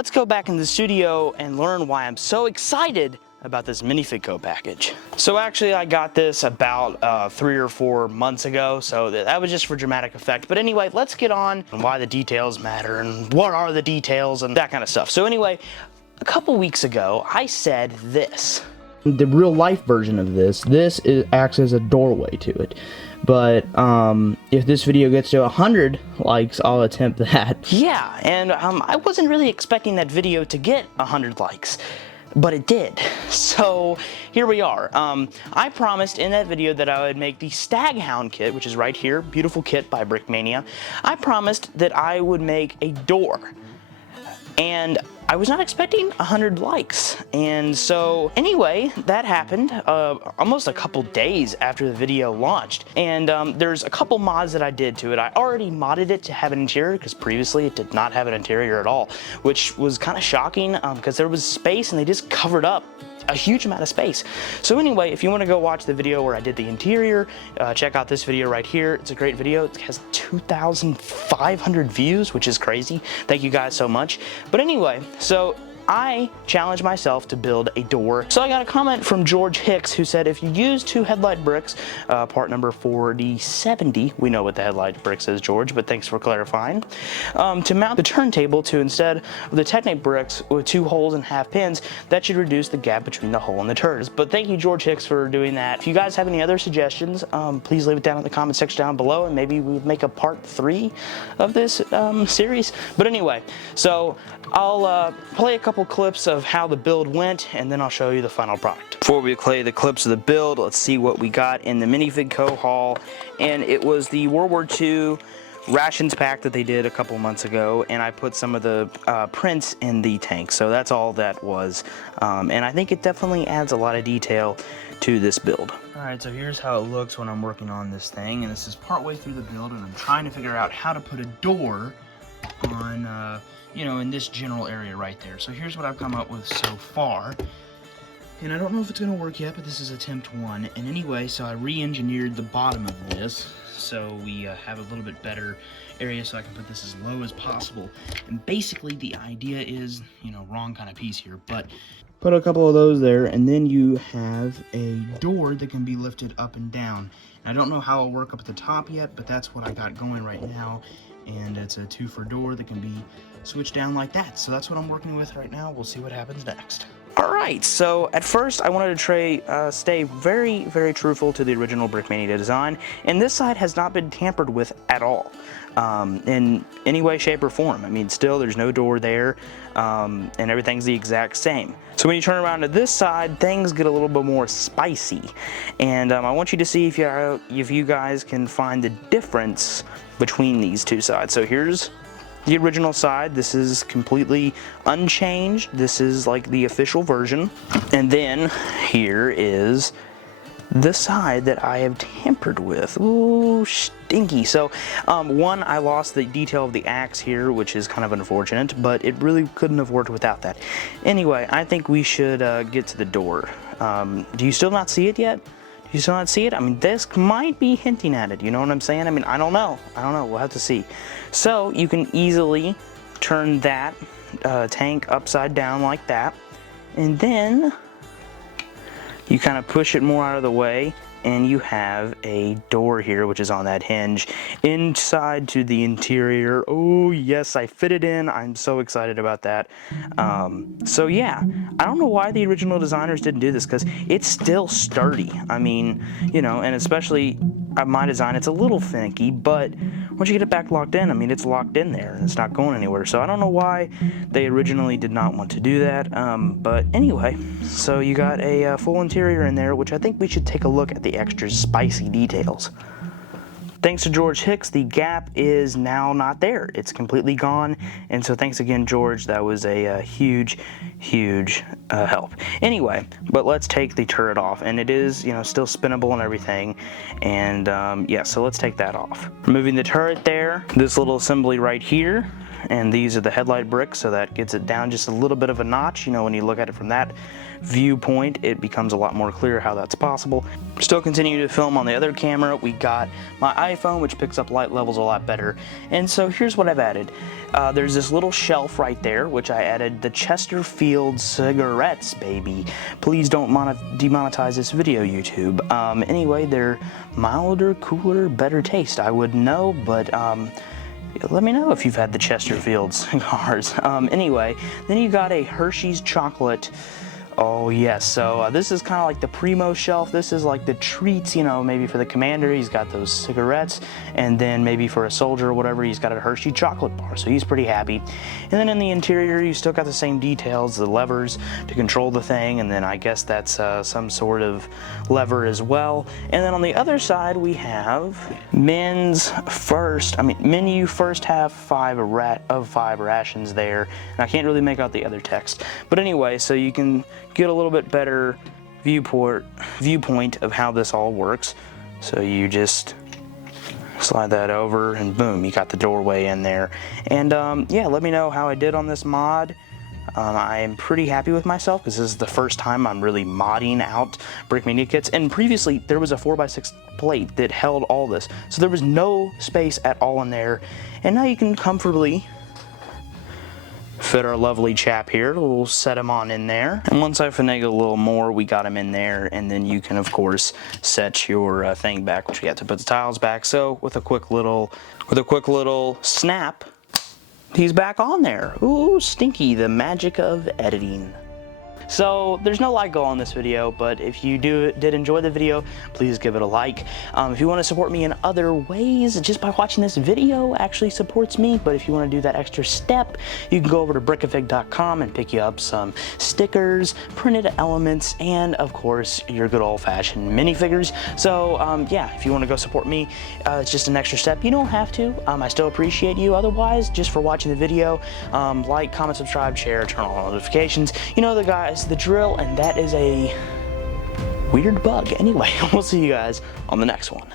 let's go back in the studio and learn why I'm so excited about this minifig co package. So actually I got this about 3 or 4 months ago, so that was just for dramatic effect. But anyway, let's get on and why the details matter and what are the details and that kind of stuff. So anyway, a couple weeks ago I said this. The real life version of this acts as a doorway to it. But if this video gets to 100 likes, I'll attempt that. Yeah, and I wasn't really expecting that video to get 100 likes. But it did. So here we are. I promised in that video that I would make the Stag Hound kit, which is right here, beautiful kit by Brickmania. I promised that I would make a door. And I was not expecting 100 likes. And so anyway, that happened almost a couple days after the video launched. And there's a couple mods that I did to it. I already modded it to have an interior because previously it did not have an interior at all, which was kind of shocking because there was space and they just covered up a huge amount of space. So anyway, if you want to go watch the video where I did the interior, check out this video right here. It's a great video. It has 2,500 views, which is crazy. Thank you guys so much. But anyway, so I challenged myself to build a door. So I got a comment from George Hicks who said, if you use 2 headlight bricks, part number 4070, we know what the headlight bricks is, George, but thanks for clarifying, to mount the turntable to instead of the Technic bricks with 2 holes and half pins, that should reduce the gap between the hole and the turds. But thank you, George Hicks, for doing that. If you guys have any other suggestions, please leave it down in the comment section down below, and maybe we'll make a part 3 of this series. But anyway, so I'll play a couple clips of how the build went, and then I'll show you the final product. Before we play the clips of the build, let's see what we got in the minifig co haul. And it was the World War II rations pack that they did a couple months ago, and I put some of the prints in the tank. So that's all that was, and I think it definitely adds a lot of detail to this build. Alright, so here's how it looks when I'm working on this thing, and this is partway through the build, and I'm trying to figure out how to put a door on you know, in this general area right there. So here's what I've come up with so far. And I don't know if it's going to work yet, but this is attempt 1. And anyway, so I re-engineered the bottom of this, so we have a little bit better area so I can put this as low as possible. And basically the idea is, you know, wrong kind of piece here, but put a couple of those there, and then you have a door that can be lifted up and down. And I don't know how it'll work up at the top yet, but that's what I got going right now. And it's a 2-for door that can be switched down like that. So that's what I'm working with right now. We'll see what happens next. Alright, so at first I wanted to stay very, very truthful to the original Brickmania design, and this side has not been tampered with at all, in any way, shape, or form. I mean, still there's no door there, and everything's the exact same. So when you turn around to this side, things get a little bit more spicy, and I want you to see if you guys can find the difference between these two sides. So here's the original side. This is completely unchanged. This is like the official version. And then here is the side that I have tampered with. Ooh, stinky. So one, I lost the detail of the axe here, which is kind of unfortunate, but it really couldn't have worked without that. Anyway, I think we should get to the door. Do you still not see it yet? You still not see it? I mean, this might be hinting at it, you know what I'm saying? I mean, I don't know, we'll have to see. So you can easily turn that tank upside down like that, and then you kind of push it more out of the way, and you have a door here, which is on that hinge, inside to the interior. Oh yes, I fit it in. I'm so excited about that. So yeah, I don't know why the original designers didn't do this, because it's still sturdy. I mean, you know, and especially my design, it's a little finicky, but once you get it back locked in, I mean, it's locked in there and it's not going anywhere. So I don't know why they originally did not want to do that, but anyway, so you got a full interior in there, which I think we should take a look at the extra spicy details. Thanks to George Hicks, the gap is now not there. It's completely gone, and so thanks again, George. That was a huge, huge help. Anyway, but let's take the turret off, and it is, you know, still spinnable and everything, and yeah, so let's take that off. Removing the turret there, this little assembly right here, and these are the headlight bricks, so that gets it down just a little bit of a notch. You know, when you look at it from that viewpoint, it becomes a lot more clear how that's possible. Still continue to film on the other camera. We got my iPhone, which picks up light levels a lot better. And so here's what I've added. There's this little shelf right there, which I added the Chesterfield cigarettes, baby. Please don't demonetize this video, YouTube. Anyway, they're milder, cooler, better taste. I wouldn't know, but let me know if you've had the Chesterfield cigars. Anyway, then you got a Hershey's chocolate. Oh yes, so this is kind of like the primo shelf. This is like the treats, you know, maybe for the commander, he's got those cigarettes, and then maybe for a soldier or whatever, he's got a Hershey chocolate bar, so he's pretty happy. And then in the interior, you still got the same details, the levers to control the thing, and then I guess that's some sort of lever as well. And then on the other side, we have menu first have 5 rations there, and I can't really make out the other text. But anyway, so you can get a little bit better viewpoint of how this all works. So you just slide that over and boom, you got the doorway in there. And yeah, let me know how I did on this mod. I am pretty happy with myself because this is the first time I'm really modding out Brickmania kits. And previously there was a 4x6 plate that held all this, so there was no space at all in there. And now you can comfortably fit our lovely chap here. We'll set him on in there, and once I finagle a little more, we got him in there, and then you can of course set your thing back, which we have to put the tiles back. So with a quick little snap, he's back on there. Ooh, stinky, the magic of editing. So there's no like goal on this video, but if you did enjoy the video, please give it a like. If you want to support me in other ways, just by watching this video actually supports me. But if you want to do that extra step, you can go over to brickafit.com and pick you up some stickers, printed elements, and of course your good old-fashioned minifigures. So yeah, if you want to go support me, it's just an extra step. You don't have to. I still appreciate you. Otherwise, just for watching the video, like, comment, subscribe, share, turn on all notifications. You know the drill, and that is a weird bug. Anyway, we'll see you guys on the next one.